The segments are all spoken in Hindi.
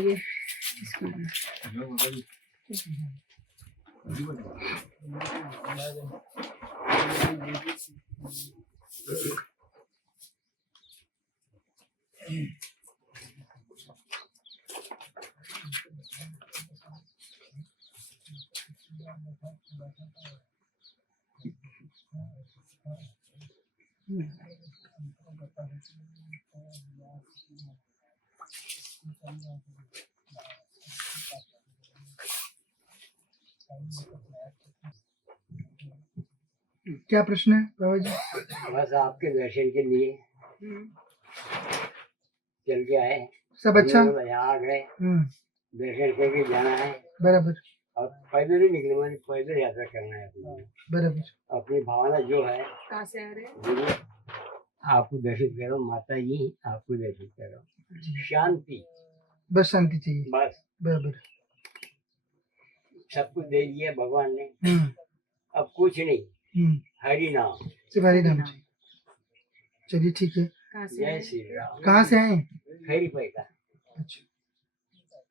ये क्या प्रश्न है बाबा जी? बस आपके दर्शन के लिए चल के आए। सब अच्छा? यहाँ आ गए, दर्शन करके जाना है। बराबर। और पैदल ही निकले, मैंने पैदल यात्रा करना है अपनी। बराबर। अपनी भावना जो है, कहाँ से आ रहे हैं? आपको दर्शित करो माता जी, आपको दर्शित करो। शांति, बस शांति चाहिए। बस। बराबर। सब कुछ दे दिया भगवान ने, अब कुछ नहीं। हरि नाम, सिर्फ हरि नाम चाहिए। चलिए ठीक है। जय श्री राम। कहाँ से आए? खैरी पैका। अच्छा,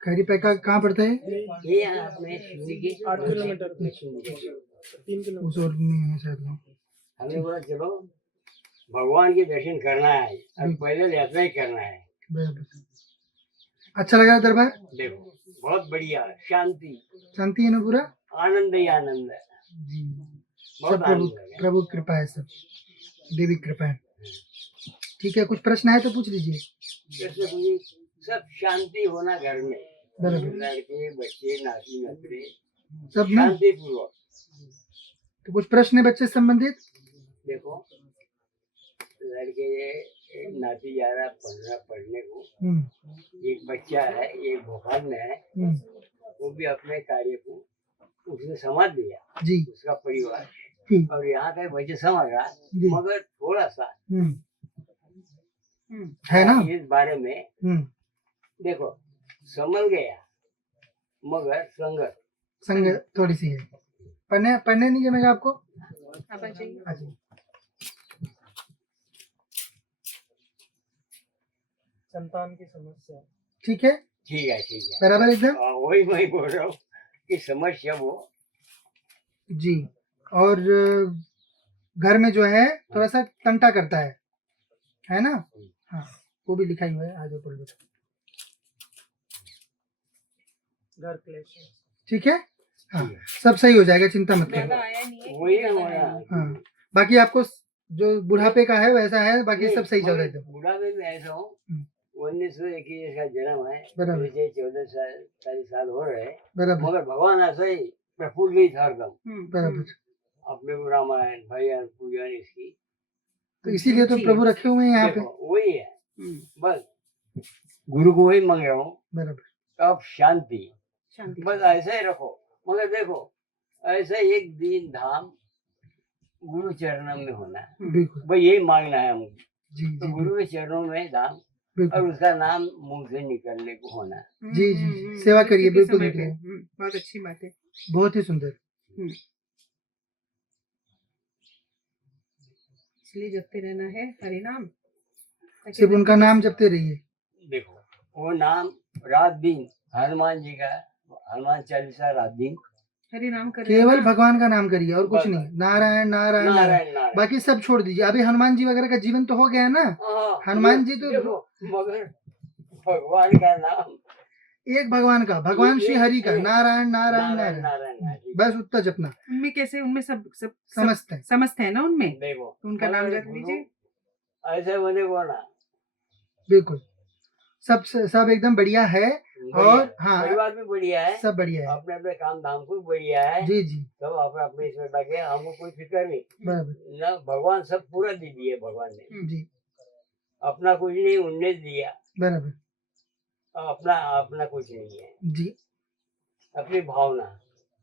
खैरी पैका कहाँ पड़ता है? ये अपने शिवरी के 8 किलोमीटर 3 किलोमीटर उस ओर में है शायद। हमने बोला चलो भगवान के दर्शन करना है और पैदल यात्रा ही करना है। बराबर। अच्छा लगा दरबार? देखो बहुत बढ़िया, शांति शांति है ना पूरा? आनंद ही आनंद है जी। बहुत सब प्रभु आनंद है। प्रभु कृपा है, सब देवी कृपा है। ठीक है, कुछ प्रश्न है तो पूछ लीजिए। जैसे कोई सब शांति होना घर में, बराबर। लड़के बच्चे नाती नतरे सब ना? शांति पूर्वक। तो कुछ प्रश्न है बच्चे से संबंधित? देखो लड़के एक नाती जा रहा पढ़ने को, एक बच्चा है, एक भोपाल में है, वो भी अपने कार्य को उसने समझ लिया जी। उसका परिवार, और यहाँ का बच्चे समझ रहा मगर थोड़ा सा है ना इस बारे में। देखो समझ गया मगर संग थोड़ी सी है। पढ़ने नहीं जमेगा आपको? अच्छा, संतान की समस्या। ठीक है। ठीक है बराबर एकदम। वही मैं बोल रहा हूँ कि समस्या वो जी। और घर में जो है थोड़ा सा तंटा करता है ना? हाँ, वो भी लिखा ही हुआ है, आज ऊपर बेटा। घर क्लेश। ठीक है। हाँ, सब सही हो जाएगा, चिंता मत करो। वही है हमारा। हाँ, बाकी आपको जो बुढ़ापे का है वैसा है, बाकी सब सही चल रहा है। बुढ़ापे में ऐसा हूँ 1921 का जन्म है, बराबर। 14 साल हो रहे हैं, बराबर। मगर भगवान ऐसा ही प्रफुल्लित हरदम। बराबर। अपने को रामायण भजन पूजन इसकी, तो इसीलिए तो प्रभु रखे हुए हैं यहाँ पे। वही है, बस गुरु को वही मांग रहा हूँ। बराबर। अब शांति बस ऐसा ही रखो। मगर देखो ऐसा एक दिन धाम गुरु चरणों में होना है, बिल्कुल भाई यही मांगना है हमको। जी। तो गुरु के चरणों में धाम और उसका नाम मुंह से निकलने को होना। जी जी, सेवा करिए, बिल्कुल निकले। बहुत अच्छी बात है, बहुत ही सुंदर। इसलिए जपते रहना है हरि नाम, सिर्फ उनका नाम जपते रहिए। देखो वो नाम रात दिन हनुमान जी का, हनुमान चालीसा रात दिन हरि नाम करिए, केवल भगवान का नाम करिए और कुछ नहीं। नारायण नारायण नारायण, बाकी सब छोड़ दीजिए। अभी हनुमान जी वगैरह का जीवन तो हो गया है ना। हनुमान जी तो मगर भगवान का नाम, एक भगवान का, भगवान श्री हरि का, नारायण नारायण नारायण, बस उतना जपना। उनमें कैसे, उनमें सब समझते हैं ना उनमें, देखो उनका नाम जप लीजिए। ऐसे बने को ना, बिल्कुल सब एकदम बढ़िया है। और हाँ, परिवार भी बढ़िया है, सब बढ़िया है, अपने अपने काम धाम को बढ़िया है। जी जी, सब अपने अपने इसमें लगे, हमको कोई फिक्र नहीं। बराबर। ना भगवान सब पूरा दे दिए भगवान ने जी, अपना कुछ नहीं उनने दिया, बराबर। अपना अपना कुछ नहीं है जी, अपनी भावना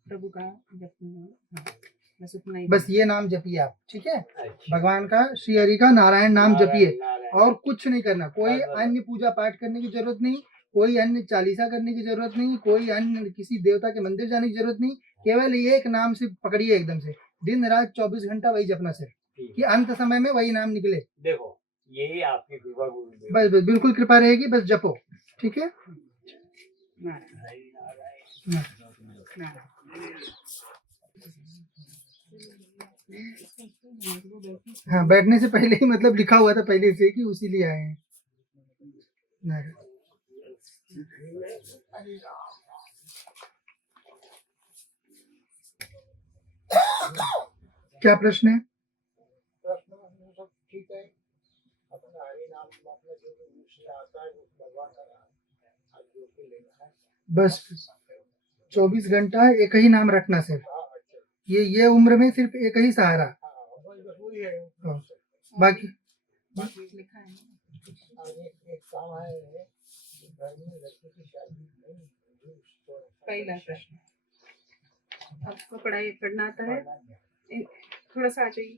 प्रभु का जपना, बस ये नाम जपिए आप, ठीक है। अच्छा। भगवान का, श्री हरि का, नारायण नाम जपिए और कुछ नहीं करना। कोई अन्य पूजा पाठ करने की जरूरत नहीं, कोई अन्य चालीसा करने की जरूरत नहीं, कोई अन्य किसी देवता के मंदिर जाने की जरूरत नहीं। केवल एक नाम से पकड़िए एकदम से, दिन रात 24 घंटा वही जपना सिर्फ, कि अंत समय में वही नाम निकले। देखो यही आपकी कृपा, बस बिल्कुल कृपा रहेगी, बस जपो, ठीक है। नारायण नारायण। हाँ, बैठने से पहले ही मतलब लिखा हुआ था पहले से कि उसी लिए आए हैं। नारायण। क्या प्रश्न है? सब ठीक है, अपना हरि नाम अपना जो भी मुझसे आता है वो भगवान का नाम आज जो भी लेना है। बस 24 घंटा एक ही नाम रखना सिर्फ। ये उम्र में सिर्फ एक ही सहारा। बस वही है। हाँ, बाकी लिखा है आगे एक काम है कि घर में लड़की की शादी नहीं हुई, उसको पहला प्रश्न। आपको पढ़ाई पढ़ना आता है? थोड़ा सा आ जाइए।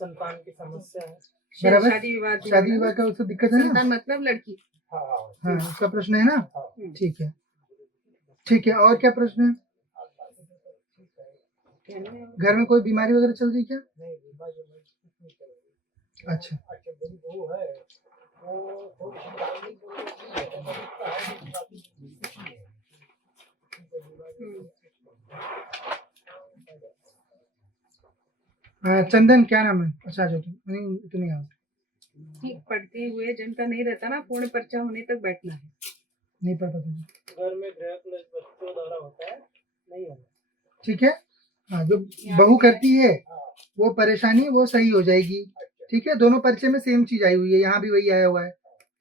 संतान की समस्या है। बराबर। शादी विवाह शादी विवाह का उससे दिक्कत है ना? संतान मतलब लड़की। हाँ, उसका प्रश्न है ना? ठीक है, ठीक है। और क्या प्रश्न है? घर में कोई बीमारी वगैरह चल रही क्या? नहीं, बीमारी कुछ नहीं चल रही। अच्छा, अच्छा, बड़ी बहू है वो थोड़ी सी डाली तो दिखता है कि काफी कुछ नहीं है। चंदन क्या नाम है? अच्छा, जो नहीं तुम्हें याद ठीक, पढ़ते हुए जिनका नहीं रहता ना, पूर्ण पर्चा होने तक बैठना है। नहीं पता तुझे? घर में गृह क्लेश बच्चों द्वारा होता है, नहीं होता। ठीक है। हाँ, जो बहू करती है वो परेशानी वो सही हो जाएगी। ठीक है, दोनों पर्चे में सेम चीज आई हुई है, यहाँ भी वही आया हुआ है।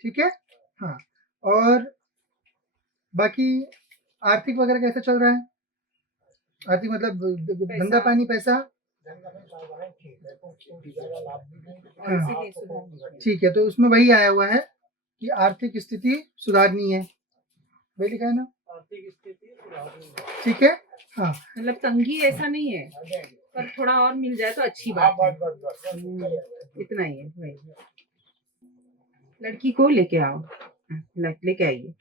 ठीक है। हाँ, और बाकी आर्थिक वगैरह कैसा चल रहा है? आर्थिक मतलब धंधा पानी पैसा? और इसीलिए सुधार। ठीक है, तो उसमें वही आया हुआ है कि आर्थिक स्थिति सुधारनी है, वही लिखा है ना? आर्थिक स्थिति सुधारनी है। ठीक है। हाँ, मतलब तंगी ऐसा नहीं है, पर थोड़ा और मिल जाए तो अच्छी बात है। इतना ही है वही। लड़की को लेके आओ, लेके आइए।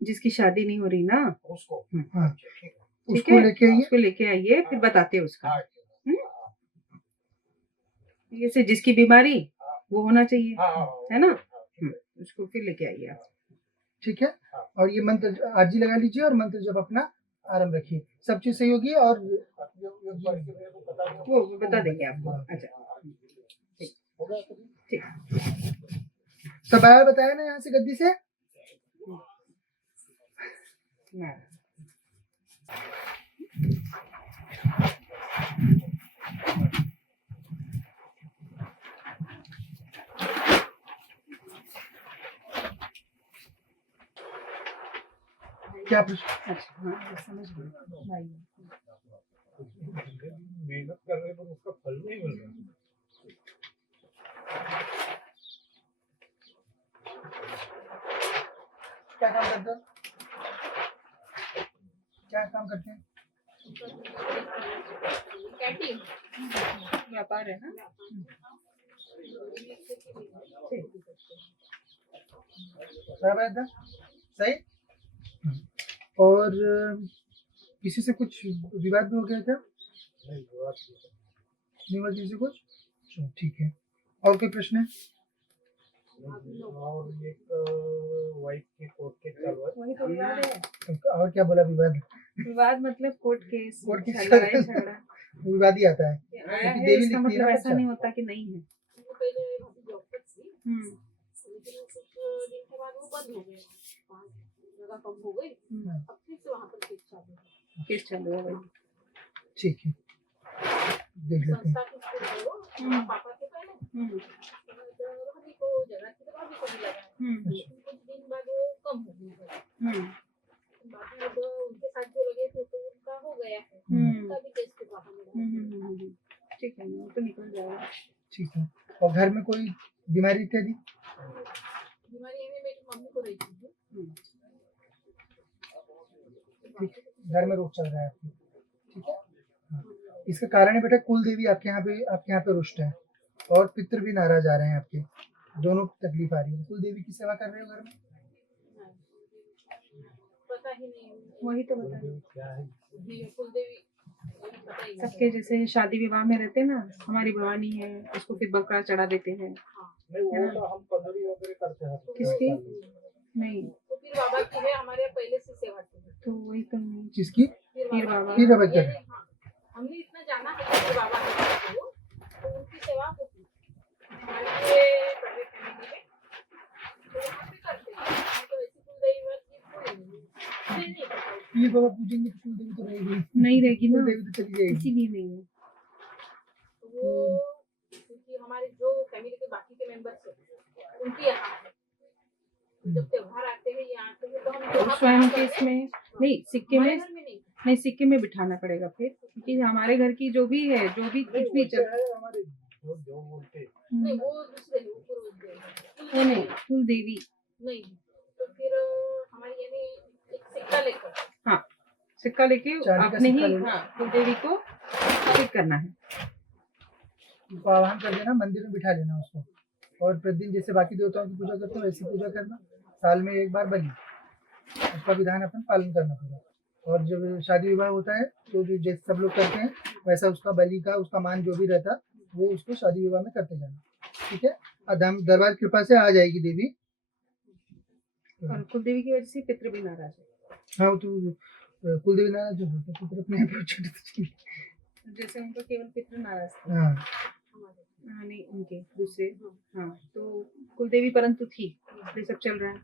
जिसकी शादी नहीं हो रही ना, उसको हाँ, ठीक उसको है, लेके आइए। उसको लेके आइए, फिर बताते हैं उसका। जैसे जिसकी बीमारी वो होना चाहिए, है ना? उसको फिर लेके आइए आप। ठीक है। और ये मंत्र आरजी लगा लीजिए और मंत्र जब अपना आरंभ रखिए, सब चीज सही होगी। और वो बता देंगे आपको। अच्छा, ठीक। सब आया बताया ना यहाँ से गद्दी से? क्या प्रश्न? अच्छा, हाँ, समझ गई भाई। मेहनत कर रहे पर उसका फल नहीं मिल रहा। क्या काम करते हो? क्या काम करते हैं? कैंटीन व्यापार है ना? बराबर है एकदम सही। और किसी से कुछ विवाद भी हो गया क्या? नहीं हुआ किसी से कुछ? चलो, ठीक है। और कोई प्रश्न है? और एक वाइफ के कोर्ट के चल वही तो विवाद है। और क्या बोला विवाद? विवाद मतलब कोर्ट केस, कोर्ट केस लड़ाई झगड़ा विवाद ही आता है। आया क्योंकि है, देवी इसका लिखती है मतलब ना ऐसा बच्चा। नहीं होता कि नहीं है। केस चालू है वही। ठीक है, देख लेते हैं। ठीक है, वो तो निकल जाएगा। ठीक है। और घर में कोई बीमारी इत्यादि? ठीक, घर में रोग चल रहा है आपके। ठीक है। हाँ। इसका कारण है बेटा कुल देवी आपके यहाँ पे रुष्ट है, और पितृ भी नाराज आ रहे हैं आपके, दोनों तकलीफ आ रही है। कुल देवी की सेवा कर रहे हो घर में? वही तो बता रही हूँ। सबके जैसे शादी विवाह में रहते हैं ना, हमारी भवानी है, उसको फिर बकरा चढ़ा देते हैं। नहीं वो तो हम पंद्रह वगैरह करते हैं किसकी? नहीं, तो फिर बाबा की है हमारे यहाँ पहले से सेवा की है। तो वही तो नहीं। किसकी? पीर बाबा। पीर बाबा की। हाँ, हमने इतना जाना है कि फिर बाबा है तो उनकी सेवा होती है हमारे ये बड़े फैमिली में, तो वहाँ पे करते हैं। हम तो ऐसी कुलदेवी की नहीं पता। पीर बाबा पूजेंगे तो कुल देवी तो रहेगी नहीं रहेगी ना, कुल देवी तो चली जाएगी। इसीलिए नहीं है। वो क्योंकि हमारे जो फैमिली के बाकी के मेंबर्स हैं उनके यहाँ है, जब त्योहार आते हैं यहाँ आते हैं तो हम तो वहाँ स्वयं पे के इसमें नहीं, सिक्के में हमारे घर में नहीं। नहीं, सिक्के में बिठाना पड़ेगा फिर, क्योंकि हमारे घर की जो भी है, जो भी कुछ भी चल है हमारे जो बोलते हैं। नहीं वो दूसरे हैं, वो पूर्वज देव हैं। वो नहीं, कुल देवी। नहीं तो फिर हमारी यानी एक सिक्का लेकर हाँ, सिक्का लेके चांदी का अपने सिक्का ही, लेना। हाँ, कुल देवी को स्थापित करना है। उसको आह्वान कर देना, मंदिर में बिठा लेना उसको, और प्रतिदिन जैसे बाकी देवताओं की पूजा करते हैं वैसे पूजा करना। साल में एक बार बलि, उसका विधान अपन पालन करना पूरा। और जब शादी विवाह होता है तो जो जैसे सब लोग करते हैं वैसा उसका बलि का उसका मान जो भी रहता वो उसको शादी विवाह में करते जाना। ठीक है, दरबार कृपा से आ जाएगी देवी। और कुल देवी की वजह से पितृ भी नाराज है। हाँ वो तो कुलदेवी नाराज जो होता है पुत्र अपने आप छोटे छोटे। जैसे उनका केवल पितृ नाराज था। हाँ हाँ, नहीं उनके दूसरे। हाँ, तो कुल देवी परंतु थी, ये सब चल रहा है,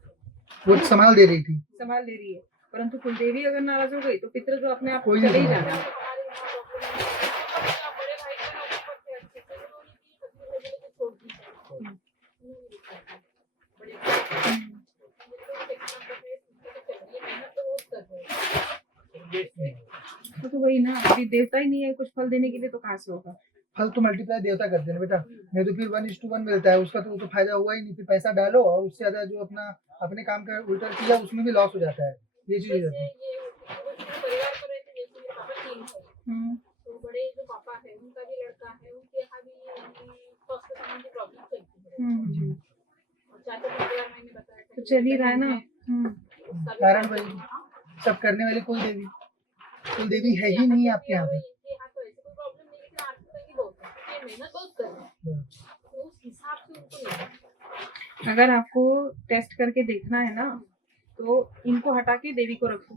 वो संभाल दे रही थी। संभाल ले रही है, परंतु कुल देवी अगर नाराज हो गई तो पितृ तो अपने आप कोई चले ही नहीं जाना है। हमारे यहाँ प्रॉब्लम है। बड़े भाई का नौकरी करते अच्छे से उन्होंने की पत्नी वगैरह को छोड़ दी है। बड़े भाई मेहनत तो वो कर रहे हैं। तो वही ना, अभी देवता ही नहीं है कुछ फल देने के लिए, तो कहाँ से होगा? फल तो मल्टीप्लाई देवता करते हैं ना बेटा, नहीं तो फिर 1:1 मिलता है उसका, तो वो तो फायदा हुआ ही नहीं। फिर पैसा डालो और उससे ज्यादा जो अपना अपने काम का उल्टा किया उसमें भी लॉस हो जाता है। ये चीज हो जाती है। परिवार को रहते जैसे मेरे पापा 3 है, तो बड़े जो पापा है उनका भी लड़का है, उनके यहाँ भी स्वास्थ्य संबंधी प्रॉब्लम चलती है। और चाचा के परिवार मैंने बताया था तो चल ही रहा है ना। उसका भी कारण problem वही, है। सब करने वाली कुल देवी है ही नहीं आपके यहाँ पे। इनके यहाँ तो ऐसी कोई प्रॉब्लम नहीं, लेकिन आर्थिक तंगी बहुत है, ये मेहनत बहुत कर रहे हैं, तो उस हिसाब से उनको नहीं है। अगर आपको टेस्ट करके देखना है ना, तो इनको हटा के देवी को रखो,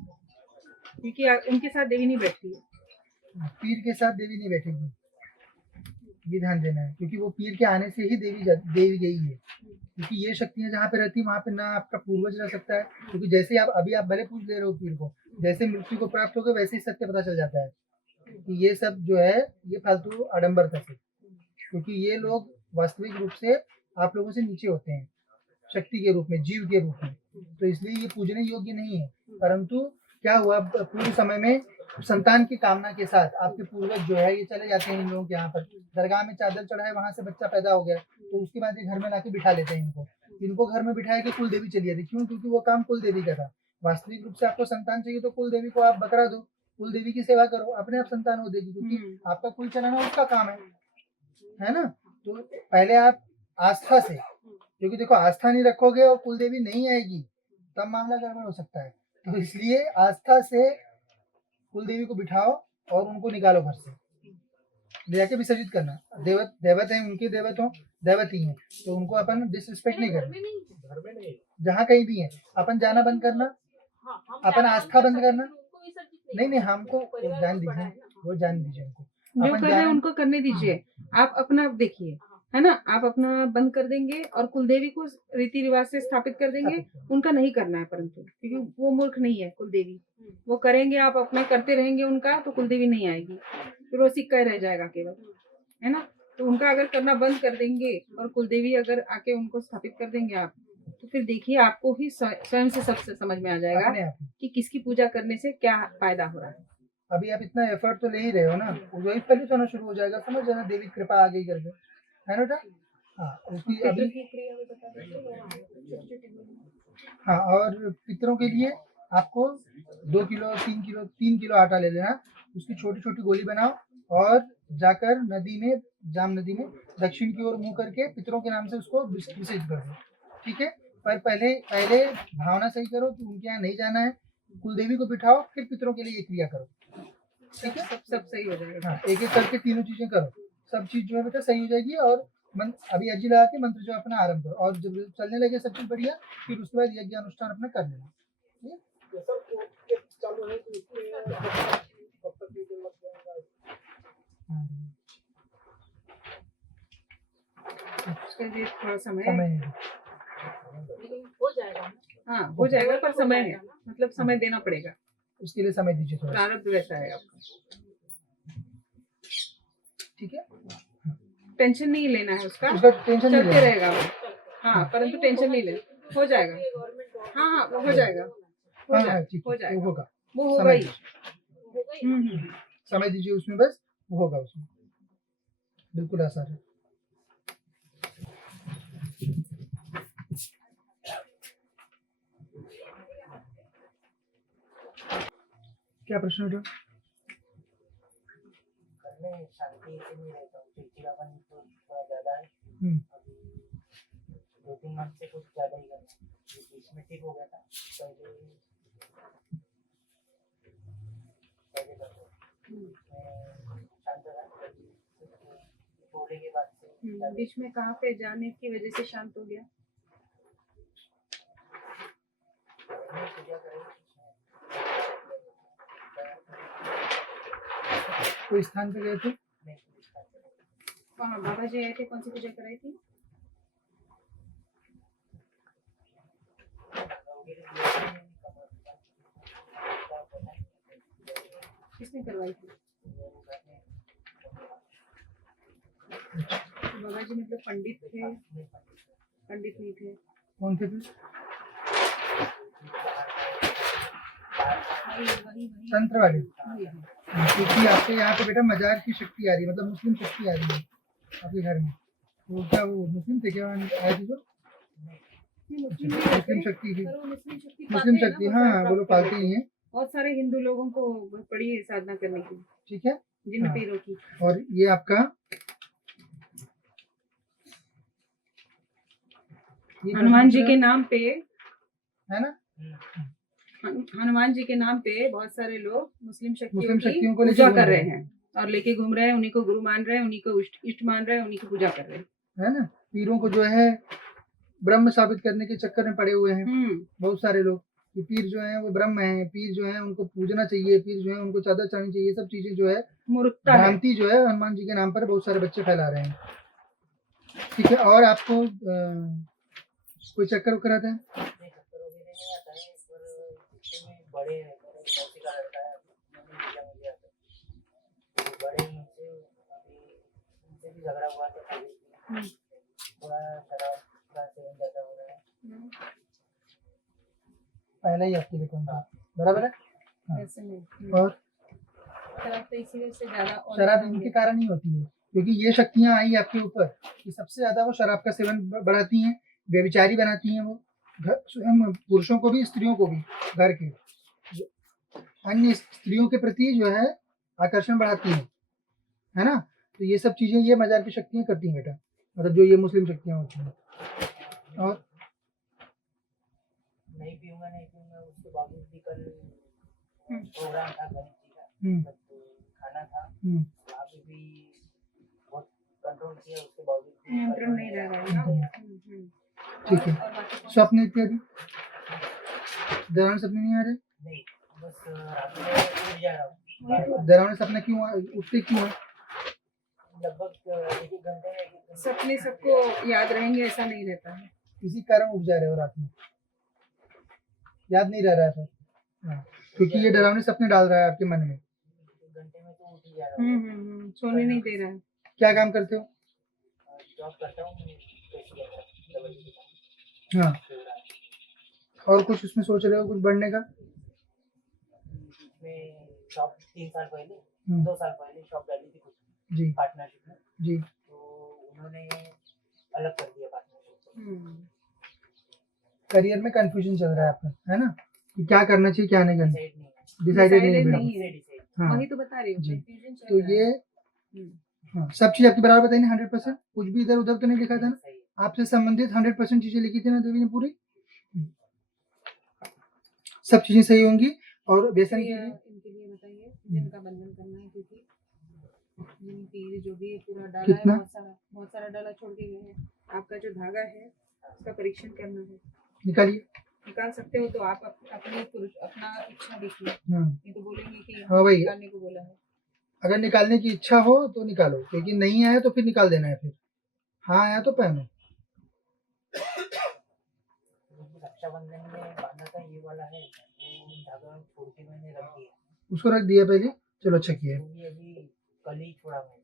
क्योंकि उनके साथ देवी नहीं बैठती है। पीर के साथ देवी नहीं बैठेगी, ये ध्यान देना है, क्योंकि वो पीर के आने से ही देवी गई है। क्योंकि ये शक्तियां जहाँ पे रहती है वहाँ पे ना आपका पूर्वज रह सकता है, क्योंकि जैसे आप अभी आप भले पूछ ले रहे हो पीर को, जैसे मृत्यु को प्राप्त हो गए वैसे ही सत्य पता चल जाता है कि ये सब जो है ये फालतू आडंबर था सिर्फ। क्योंकि ये लोग वास्तविक रूप से आप लोगों से नीचे होते हैं, शक्ति के रूप में, जीव के रूप में, तो इसलिए ये पूजने योग्य नहीं है। परंतु क्या हुआ, पूर्व समय में संतान की कामना के साथ आपके पूर्वज जो है ये चले जाते हैं इन लोगों के यहाँ पर, दरगाह में चादर चढ़ाए, वहां से बच्चा पैदा हो गया, तो उसके बाद ये घर में लाके बिठा लेते हैं इनको घर में बिठाया कि कुल देवी चली जाती। क्यों? क्योंकि वो काम कुल देवी का था। वास्तविक रूप से आपको संतान चाहिए तो कुल देवी को आप बकरा दो, कुल देवी की सेवा करो, अपने आप संतान हो देगी, क्योंकि आपका कुल चलाना उसका काम है ना। तो पहले आप आस्था से, क्योंकि देखो आस्था नहीं रखोगे और कुल देवी नहीं आएगी तब मामला गड़बड़ हो सकता है। तो इसलिए आस्था से कुल देवी को बिठाओ और उनको निकालो घर से, ले जाके विसर्जित करना। देवत है, उनके देवत हो, देवती हैं, तो उनको अपन डिसरिस्पेक्ट नहीं घर करना। में नहीं, घर में नहीं जहाँ कहीं भी है अपन जाना बंद करना, हाँ, हम अपन जाना आस्था कर बंद सकते हैं, करना। उनको विसर्जित नहीं हमको परिवार जान बहुत बड़ा दीजिए, है ना। वो जान दीजिए उनको। जो अपन कर रहे हैं जान- उनको करने दीजिए, आप अपना देखिए, है ना। आप अपना बंद कर देंगे और कुलदेवी को रीति रिवाज से स्थापित कर देंगे, उनका नहीं करना है, परंतु क्योंकि वो मूर्ख नहीं है कुलदेवी, वो करेंगे, आप अपना करते रहेंगे उनका, तो कुलदेवी नहीं आएगी, फिर वो सिक्का रह जाएगा केवल, है ना। तो उनका अगर करना बंद कर देंगे और कुलदेवी अगर आके उनको स्थापित कर देंगे आप, तो फिर देखिए आपको ही स्वयं से सब समझ में आ जाएगा अपने आप। कि किसकी पूजा करने से क्या फायदा हो रहा है। अभी आप इतना एफर्ट तो ले ही रहे हो ना, वही फलित होना शुरू हो जाएगा, समझ जाना देवी कृपा आ गई करके, है ना बेटा। हाँ उसकी अभी, हाँ और पितरों के लिए आपको 2 किलो 3 किलो आटा ले लेना, उसकी छोटी छोटी गोली बनाओ और जाकर नदी में, जाम नदी में दक्षिण की ओर मुंह करके पितरों के नाम से उसको विसर्जित कर दो। ठीक है, पर पहले भावना सही करो कि उनके यहाँ नहीं जाना है, कुलदेवी को बिठाओ, फिर पितरों के लिए ये क्रिया करो। ठीक है, सब सही हो जाएगा। हाँ एक एक करके तीनों चीजें करो, सब चीज जो है बेटा सही हो जाएगी। और अभी अजी लगा के मंत्र जो है अपना आरंभ करो, और जब चलने लगे सब चीज बढ़िया, फिर उसके बाद यज्ञ अनुष्ठान अपना कर लेना। ये सर कोर्ट के चालू है तो इसमें कब तक ये लग जाएगा? उसके लिए थोड़ा समय समय है। है। लेकिन हो जाएगा ना। हाँ हो जाएगा, पर समय है, मतलब समय देना पड़ेगा, उसके लिए समय दीजिए थोड़ा, प्रारब्ध वैसा है आपका। ठीक है, टेंशन नहीं लेना है उसका, उसका टेंशन नहीं चलते लेना। रहेगा वो। हाँ परंतु टेंशन नहीं लेना, हो जाएगा। हाँ हाँ वो हो जाएगा, हो हाँ जाएगा, ठीक हो है, जाएगा, वो होगा, वो होगा समय ही। दीजिए, हो गई। समय दीजिए उसमें, बस वो होगा उसमें, बिल्कुल आसान है। क्या प्रश्न उठा? घर में शांति से नहीं रहता हूँ, चिड़चिड़ापन तो थोड़ा ज्यादा है। हम्म, अभी 2-3 मंथ से कुछ ज्यादा ही करना, बीच में ठीक हो गया था, पहले करता शांत रहा, थोड़े के बाद से बीच में कहाँ पे जाने की वजह से शांत हो गया? पूजा करें। कोई स्थान पे गए थे? नहीं वहाँ बाबा जी आए थे, कौन सी पूजा कराई थी? किसने करवाई थी? बाबा जी मतलब पंडित थे? पंडित नहीं थे। कौन थे फिर? वही तंत्र वाले। वही है। क्योंकि आपके यहाँ पे बेटा मजार की शक्ति आ रही है, मतलब मुस्लिम शक्ति आ रही है आपके घर में। वो क्या वो मुस्लिम थे क्या आए थे जो? मुस्लिम शक्ति थी, पर वो मुस्लिम शक्ति मुस्लिम पाते हैं शक्ति, ना, हाँ बहुत वो लोग सारे पालते ही हैं। बहुत सारे हिंदू लोगों को पड़ी है साधना करने की, ठीक है, जिन हाँ। पीरों की। और ये आपका हनुमान जी के नाम पे, है ना, हनुमान जी के नाम पे बहुत सारे लोग मुस्लिम मुस्लिम शक्तियों शक्तियों की को लेके पूजा घूम कर रहे रहे हैं और लेके घूम रहे हैं, उन्हीं को गुरु मान रहे हैं, उन्हीं को इष्ट मान रहे हैं, उन्हीं की पूजा कर रहे हैं। है ना। पीरों को जो है ब्रह्म साबित करने के चक्कर में पड़े हुए हैं बहुत सारे लोग, कि पीर जो है वो ब्रह्म है, पीर जो है उनको पूजना चाहिए, पीर जो है उनको चादर चढ़नी चाहिए, सब चीजें जो है मूर्खता है। भ्रांति जो है हनुमान जी के नाम पर बहुत सारे बच्चे फैला रहे हैं। ठीक है, और आपको कोई चक्कर वक्कर आता है? नहीं, चक्कर वगैरह नहीं आता है, पर जितने भी बड़े हैं, मेरे मौसी का लड़का है, उन्होंने भेजा मुझे आता है। तो बड़े हैं मुझसे, अभी उनसे भी झगड़ा हुआ था पहले, थोड़ा शराब का सेवन ज्यादा हो रहा है। पहले ही आपके लिए कौन था, बराबर है। हाँ। ऐसे नहीं। और शराब तो इसी वजह से ज्यादा और शराब ज्यादा इनके कारण ही होती है, क्योंकि ये शक्तियां आई आपके ऊपर कि सबसे ज्यादा वो शराब का सेवन बढ़ाती हैं, व्यभिचारी बनाती हैं। वो घर स्वयं पुरुषों को भी स्त्रियों को भी, घर के अन्य स्त्रियों के प्रति जो है आकर्षण बढ़ाती हैं, है ना। तो ये सब चीजें ये मजार की शक्तियां करती हैं बेटा, मतलब जो ये मुस्लिम शक्तियां होती हैं। और नहीं पीऊंगा, उसके बावजूद भी कल प्रोग्राम था गणेश जी का, तो खाना था, वहाँ पे भी बहुत कंट्रोल किया, उसके बावजूद भी नियंत्रण नहीं रह रहा है ना। ठीक है, स्वप्न इत्यादि डरावने सपने नहीं आ रहे? नहीं, बस रात में उठ जा रहा हूँ, डरावने सपने क्यों उठते क्यों है? लगभग 1-1 घंटे में सपने सबको याद रहेंगे ऐसा नहीं रहता है। किसी कारण उठ जा रहे हो रात में, याद नहीं रह रहा है सर। हाँ, क्योंकि ये डरावने सपने डाल रहा है आपके मन में। 1 घंटे में तो उठ ही जा रहा हूँ। सोने नहीं दे रहा है। क्या काम करते हो? जॉब करता हूँ, हाँ, और कुछ उसमें सोच रहे हो कुछ बढ़ने का? मैं शॉप 3 साल पहले 2 साल पहले शॉप डाली थी कुछ जी पार्टनरशिप में, जी, तो उन्होंने अलग कर दिया पार्टनरशिप। करियर में कंफ्यूजन चल रहा है आपका, है ना, कि क्या करना चाहिए क्या नहीं करना, डिसाइड नहीं है, डिसाइडेड नहीं है नहीं बिल्कुल। है। हाँ वही तो बता रही हूँ, जी, confusion चल तो रहा है। ये हाँ, सब चीज आपकी बराबर बताई ना 100%, कुछ भी इधर उधर तो नहीं लिखा था ना? सही है। आपसे संबंधित 100% चीजें लिखी थी ना देवी ने पूरी, सब चीजें सही होंगी। और व्यसन के लिए इनके लिए बताइए। जिनका बंधन करना है, क्योंकि जिन पीर जो भी पूरा डाला कितना? है, बहुत सारा डाला छोड़ के गए हैं। आपका जो धागा है उसका परीक्षण करना है, निकालिए। निकाल सकते हो तो आप अपनी अपना इच्छा देखिए। हाँ ये तो बोलेंगे कि हाँ भाई, निकालने को बोला है। अगर निकालने की इच्छा हो तो निकालो, क्योंकि नहीं आया तो फिर निकाल देना है। फिर हाँ आया तो पहनो। रक्षाबंधन में बांधा था ये वाला है, वो धागा छोड़ के मैंने रख दिया, उसको रख दिया पहले। चलो अच्छा किया। वो भी अभी कल ही छोड़ा मैंने।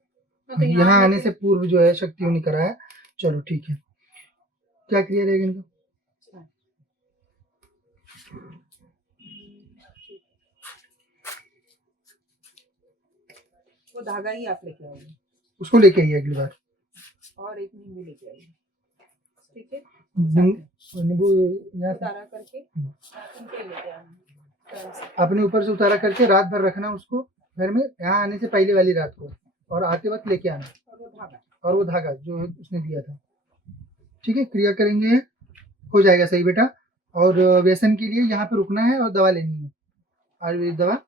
हाँ, तो यहाँ आने से पूर्व जो है शक्तियों ने कराया। चलो ठीक है। क्या क्रिया रहेगी इनका? वो धागा ही आप लेके आएंगे उसको लेके आइए अगली बार। और एक नींबू लेके आइए, ठीक है? नींबू यहाँ से उतारा करके उनके लेके आना। अपने ऊपर से उतारा करके रात भर रखना उसको घर में, यहाँ आने से पहले वाली रात को, और आते वक्त लेके आना। और वो धागा जो उसने दिया था। ठीक है, क्रिया करेंगे, हो जाएगा सही बेटा। और व्यसन के लिए यहाँ पे रुकना है और दवा लेनी है, आयुर्वेदिक दवा।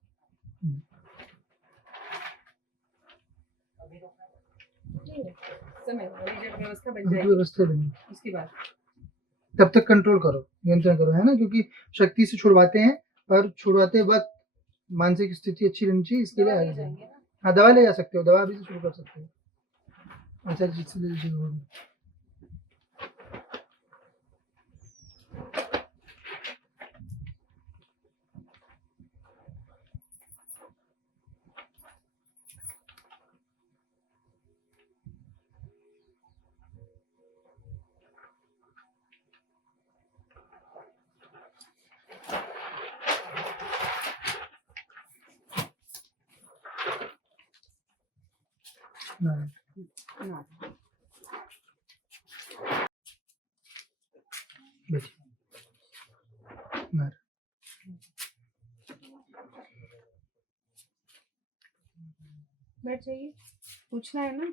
समय अभी जब व्यवस्था बन जाएगी व्यवस्था बनी, उसके बाद तब तक कंट्रोल करो, नियंत्रण करो, है ना। क्योंकि शक्ति से छुड़वाते हैं, पर छुड़वाते वक्त मानसिक स्थिति अच्छी रहनी चाहिए, इसके लिए दवा आगे ले जाएंगे। जाएंगे ना। हाँ दवा ले जा सकते हो, दवा अभी से शुरू कर सकते हो। अच्छा जिससे ले लीजिए वो भी। नारायण। ना बैठिए। नारायण। बैठ जाइए, पूछना है ना।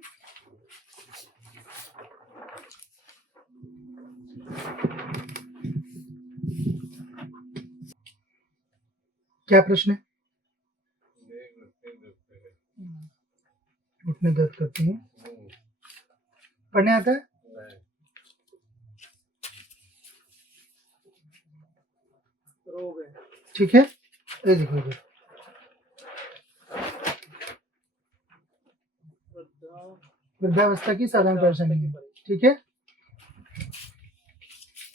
क्या प्रश्न है? घुटने दर्द करते हैं, पढ़ने आता है? रोग है। ठीक है, ये देखो इधर। वृद्धावस्था की साधारण परेशानी है। ठीक है,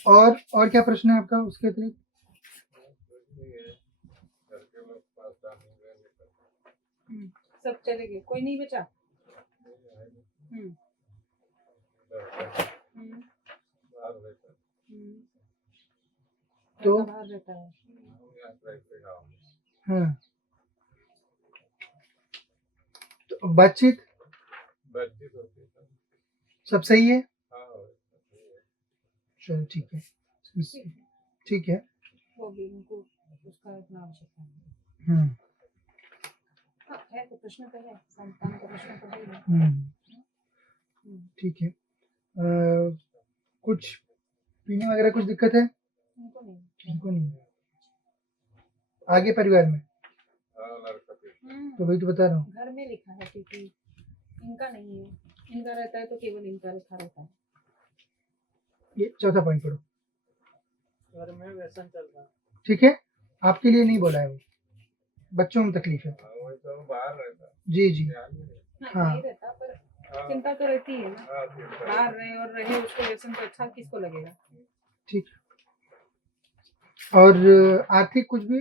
और क्या प्रश्न है आपका उसके अतिरिक्त? सब चले गए, कोई नहीं बचा। तो बाहर रहता है। हाँ, तो बातचीत सब सही है? चलो ठीक है, ठीक है। वो भी उनको उसका इतना आवश्यकता नहीं हम्म है। तो प्रश्न तो है, संतान का प्रश्न तो है ही। ठीक है। कुछ पीने वगैरह कुछ दिक्कत है? उनको नहीं। उनको नहीं। आगे परिवार में तो वही तो बता रहा हूँ। घर में लिखा है, क्योंकि इनका नहीं है। इनका रहता है तो केवल इनका लिखा रहता है। ये चौथा पॉइंट पढ़ो। घर में व्यसन चल रहा है। ठीक है, आपके लिए नहीं बोला है वो, बच्चों में तकलीफ है। जी जी हाँ। नहीं रहता, पर चिंता तो रहती है ना। बाहर रहे और रहे, उसको व्यसन तो अच्छा किसको लगेगा। ठीक। और आर्थिक कुछ भी,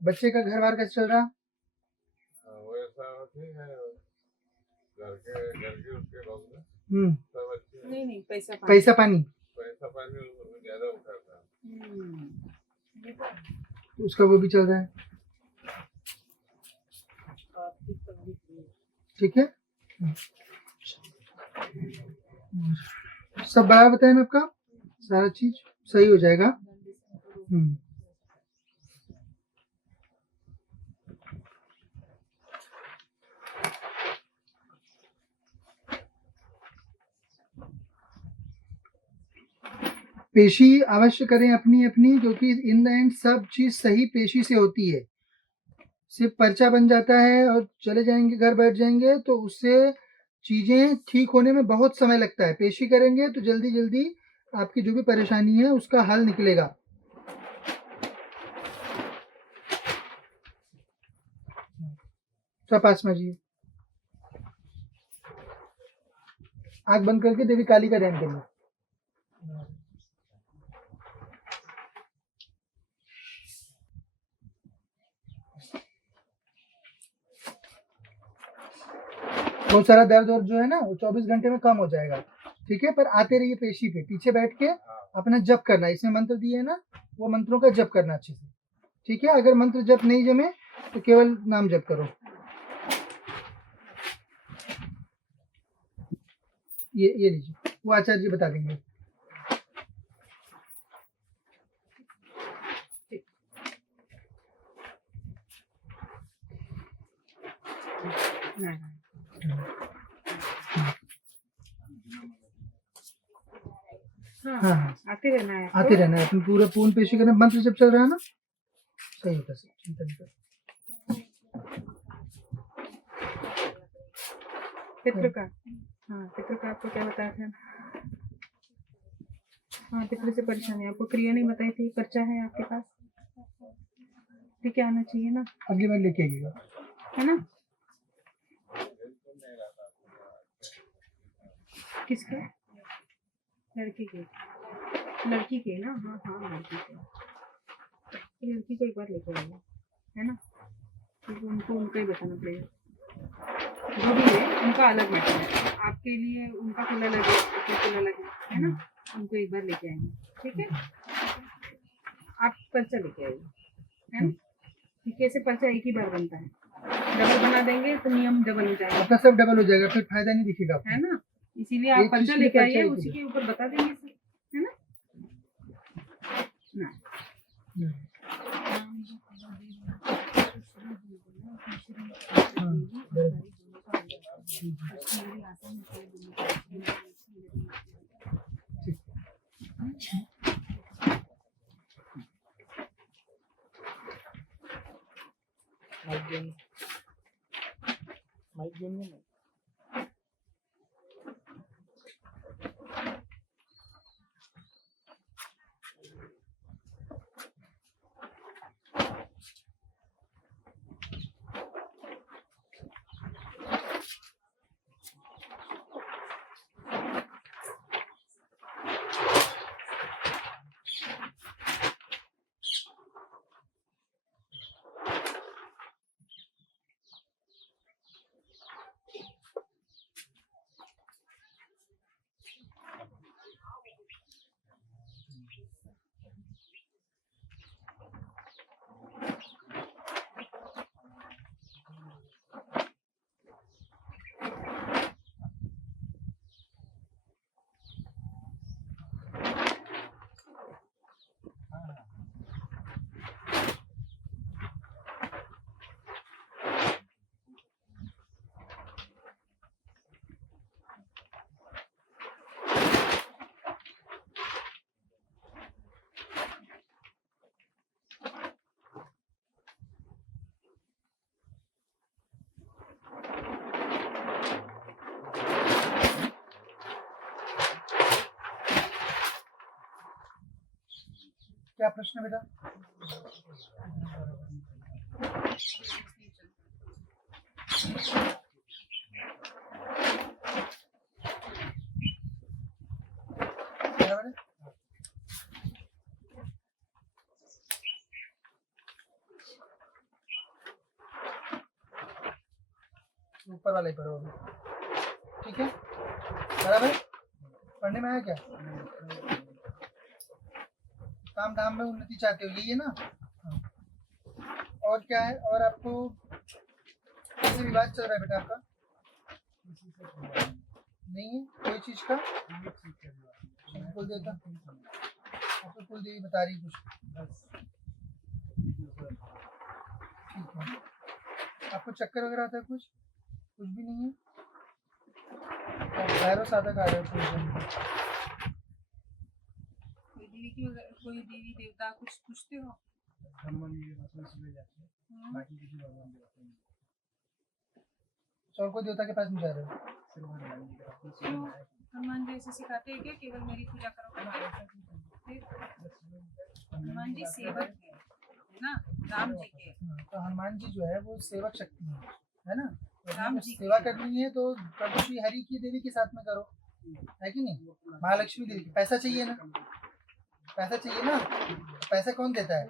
बच्चे का घर बार कैसे चल रहा? नहीं, पैसा पैसा पानी तो उसका वो भी चल रहा है। ठीक है, सब बराबर बताया ना आपका, सारा चीज सही हो जाएगा। पेशी अवश्य करें अपनी अपनी, क्योंकि इन द एंड सब चीज सही पेशी से होती है। सिर्फ पर्चा बन जाता है और चले जाएंगे, घर बैठ जाएंगे, तो उससे चीज़ें ठीक होने में बहुत समय लगता है। पेशी करेंगे तो जल्दी जल्दी आपकी जो भी परेशानी है उसका हल निकलेगा। तो पास में जी, आंख बंद करके देवी काली का ध्यान करिए। बहुत सारा दर्द और जो है ना वो 24 घंटे में कम हो जाएगा। ठीक है, पर आते रहिए पेशी पे, पीछे बैठ के अपना जप करना है। इसमें मंत्र दिए है ना, वो मंत्रों का जप करना अच्छे से। ठीक है, अगर मंत्र जप नहीं जमे तो केवल नाम जप करो। ये लीजिए, वो आचार्य जी बता देंगे। हाँ, आते रहना है आते रहना है, अपन पूरा पूर्ण पेशी करना। मंत्र जब चल रहा है ना, सही होता है, चिंता नहीं कर। पितृ का, हाँ पितृ का आपको क्या बताया था? हाँ पितृ से परेशानी, आपको क्रिया नहीं बताई थी, पर्चा है आपके पास, ठीक है, आना चाहिए ना, अगली बार लेके आइएगा, है ना। किसका? लड़की के, लड़की के ना, हाँ हाँ लड़की के, लड़की को एक बार लेके आइए, है ना, क्योंकि उनको उनका ही बताना पड़ेगा, जो भी है उनका अलग मैटर है, आपके लिए उनका फूल अलग है, आपका फूल अलग है ना, उनको एक बार लेके आएंगे, ठीक है। आप पर्चा लेके आइए, है ना, ठीक है, ऐसे पर्चा एक ही बार बनता है, डबल बना देंगे तो नियम डबल हो जाएगा, आपका सब डबल हो जाएगा, फिर फायदा नहीं दिखेगा आपको। है ना, इसीलिए आप एक पर्चा चीज़ के लेके पर्चा आइए, लेके उसी के ऊपर बता देंगे सब, है ना। ना क्या प्रश्न है बेटा? ऊपर वाले पढ़ो अभी, ठीक है, बराबर। पढ़ने में आया क्या? काम धाम में उन्नति चाहते हो, यही है ना। हाँ। और क्या है? और आपको कैसे विवाद चल रहा है बेटा आपका? नहीं है कोई चीज का? कुल देवता आपको कुल देवी बता रही कुछ, ठीक है। आपको चक्कर वगैरह आता है कुछ? कुछ भी नहीं है। भैरव साधक आ रहे हो, कोई देवी देवता कुछ पूछते हो? हनुमान जी के पास में सुबह जाते हैं, बाकी किसी भगवान के पास में। और कोई देवता के पास नहीं जा रहे हो? सिर्फ हनुमान जी के पास में सुबह जाए। हनुमान जी ऐसे सिखाते हैं कि केवल मेरी पूजा करो करके। हनुमान जी सेवक है ना, राम जी के। तो हनुमान जी जो है वो सेवक शक्ति है ना। तो राम अगर जी की। सेवा करनी है तो प्रभु श्री हरि की देवी के साथ में करो, है कि नहीं। महालक्ष्मी देवी की पैसा चाहिए ना, पैसा चाहिए ना। पैसा कौन देता है?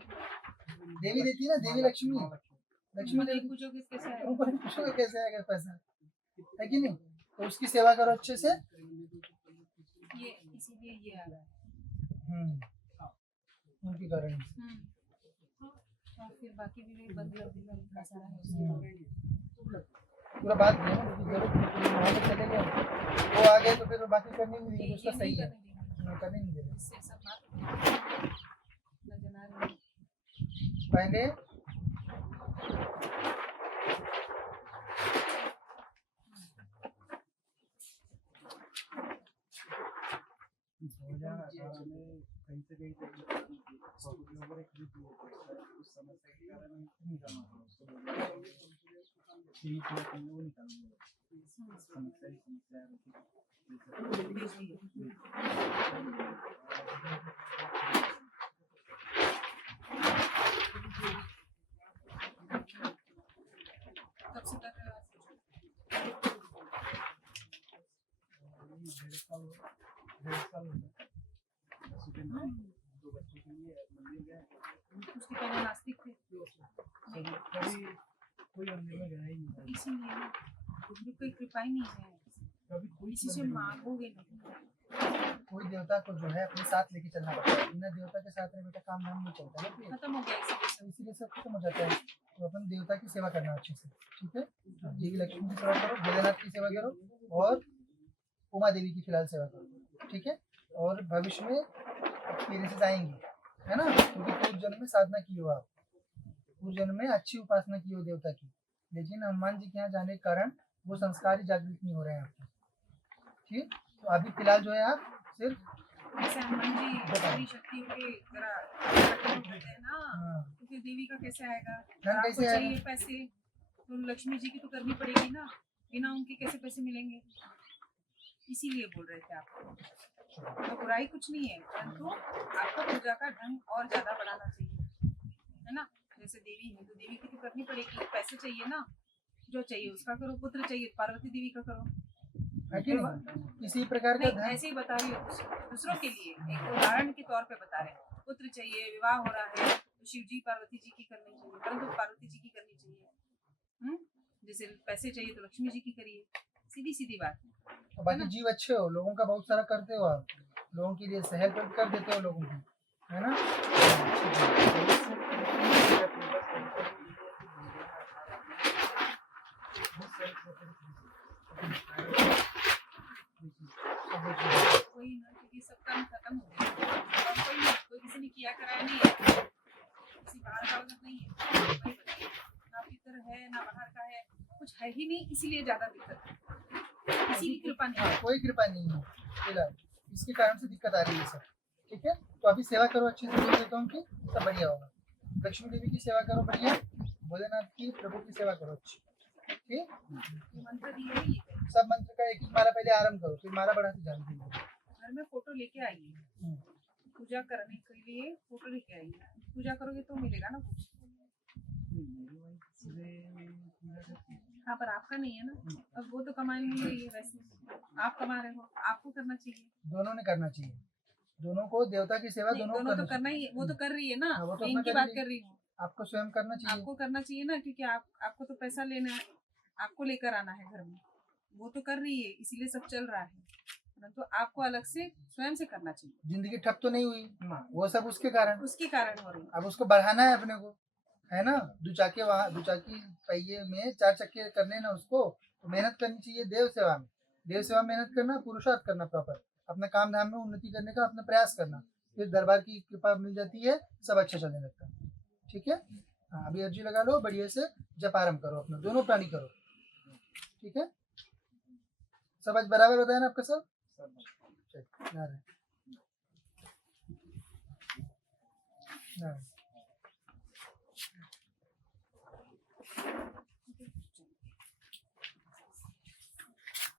देवी देती है ना, देवी लक्ष्मी। लक्ष्मी नहीं देवी पूछोगे कैसे आएगा? ऊपर पूछोगे कैसे आएगा पैसा, है कि नहीं। तो उसकी सेवा करो अच्छे से। ये इसीलिए ये आ रहा है। उनकी कारण और फिर बाकी भी बंद कर दिया इतना सारा है उसके। पूरा बात नहीं है ना, जरूरत नहीं, वहाँ पे चले गए वो आ गए तो फिर बाकी करनी नहीं देंगे, उसका सही है, करने नहीं दे रहे। इससे सब बात नजर आ रही है। पहले कहीं से कहीं उस समस्या के कारण नहीं करना था उसको, समस्या कब से कर रहे हो आप? दो बच्चों के लिए मंदिर गए, उसके पहले नास्तिक थे कभी कोई मंदिर में गया ही नहीं, इसीलिए ना कोई कृपा ही नहीं है, कभी कोई किसी से मांगोगे नहीं। कोई देवता को जो है अपने साथ लेके चलना पड़ता है, बिना देवता के साथ रहने का काम धाम नहीं चलता है ना। खत्म हो गया इसीलिए इसीलिए सब खत्म हो जाता है। तो अपन देवता की सेवा करना अच्छे से, ठीक है। देवी लक्ष्मी की सेवा करो, भोलेनाथ की सेवा करो और उमा देवी की फिलहाल सेवा करो, ठीक है। और भविष्य में एक्सपीरियंसेस आएंगे, है ना, क्योंकि पूर्व जन्म में साधना की हो आप, पूर्व जन्म में अच्छी उपासना की हो देवता की, लेकिन हनुमान जी के यहाँ जाने के कारण वो संस्कार ही जागृत नहीं हो रहे हैं आपके, ठीक। तो अभी फिलहाल जो है आप सिर्फ जैसे हनुमान जी सारी शक्तियों के जरा कठिन होते हैं ना, तो फिर देवी का कैसे आएगा? धन आपको कैसे चाहिए आएगा? पैसे तो लक्ष्मी जी की तो करनी पड़ेगी ना, बिना उनके कैसे पैसे मिलेंगे? इसीलिए बोल रहे थे आपको। तो बुराई कुछ नहीं है, परंतु आपको पूजा का ढंग और ज्यादा बढ़ाना चाहिए, है ना। जैसे देवी है तो देवी की तो करनी पड़ेगी, पैसे चाहिए ना, जो चाहिए उसका करो, पुत्र चाहिए तो पार्वती देवी का करो, है कि नहीं? इसी प्रकार का नहीं धन ऐसे ही बता रही हूँ दूसरों के लिए, एक उदाहरण के तौर पे बता रहे हैं। पुत्र चाहिए, विवाह हो रहा है तो शिव जी पार्वती जी की करनी चाहिए, परंतु पार्वती जी की करनी चाहिए। जैसे पैसे चाहिए तो लक्ष्मी जी की करिए, सीधी सीधी बात है। तो बाकी जीव अच्छे हो, लोगों का बहुत सारा करते हो आप, लोगों के लिए हेल्प कर देते हो लोगों की, है ना। कोई ना, क्योंकि सब काम खत्म हो गया और कोई किसी ने किया कराया नहीं है, किसी बाहर का वजह नहीं है, वही बताइए। ना भीतर है ना बाहर का है, कुछ है ही नहीं, इसीलिए ज्यादा दिक्कत है, किसी की कृपा नहीं है। कोई कृपा नहीं है फिलहाल, इसके कारण से दिक्कत आ रही है सब, ठीक है। तो अभी सेवा करो अच्छे से देवी देवताओं की, सब बढ़िया होगा। लक्ष्मी देवी की सेवा करो बढ़िया, भोलेनाथ की, प्रभु की सेवा करो अच्छी, ठीक। मंत्र दिए ही है। सब मंत्र का एक माला पहले आरंभ करो, फिर माला बढ़ाते जाने दीजिए। घर में फोटो लेके आइए, पूजा करने के लिए फोटो लेके आइए, पूजा करोगे तो मिलेगा ना कुछ। हाँ पर आपका नहीं है ना, अब वो तो कमाने नहीं रही है, वैसे आप कमा रहे हो, आपको करना चाहिए। दोनों ने करना चाहिए, दोनों को देवता की सेवा दोनों दोनों तो करना ही, वो तो कर रही है ना, हाँ, वो तो मैं अपना इनकी कर बात रही कर रही हूँ। आपको स्वयं करना चाहिए, आपको करना चाहिए ना, क्योंकि आपको तो पैसा लेना है, आपको लेकर आना है घर में, वो तो कर रही है इसीलिए सब चल रहा है, परंतु आपको अलग से स्वयं से करना चाहिए। जिंदगी ठप तो नहीं हुई, वो सब उसके कारण हो रही है। अब उसको बढ़ाना है अपने को, है ना। दुचाकी पहिए में 4 चक्के करने ना उसको, तो मेहनत करनी चाहिए देव सेवा में, देव सेवा में मेहनत करना, पुरुषार्थ करना, प्रॉपर अपना काम धाम में उन्नति करने का अपना प्रयास करना, फिर दरबार की कृपा मिल जाती है, सब अच्छा चलने लगता है, ठीक है। हाँ अभी अर्जी लगा लो, बढ़िया से जप आरम्भ करो, अपना दोनों प्राणी करो, ठीक है। सब आज बराबर होता है ना आपका सब? नारायण नारायण।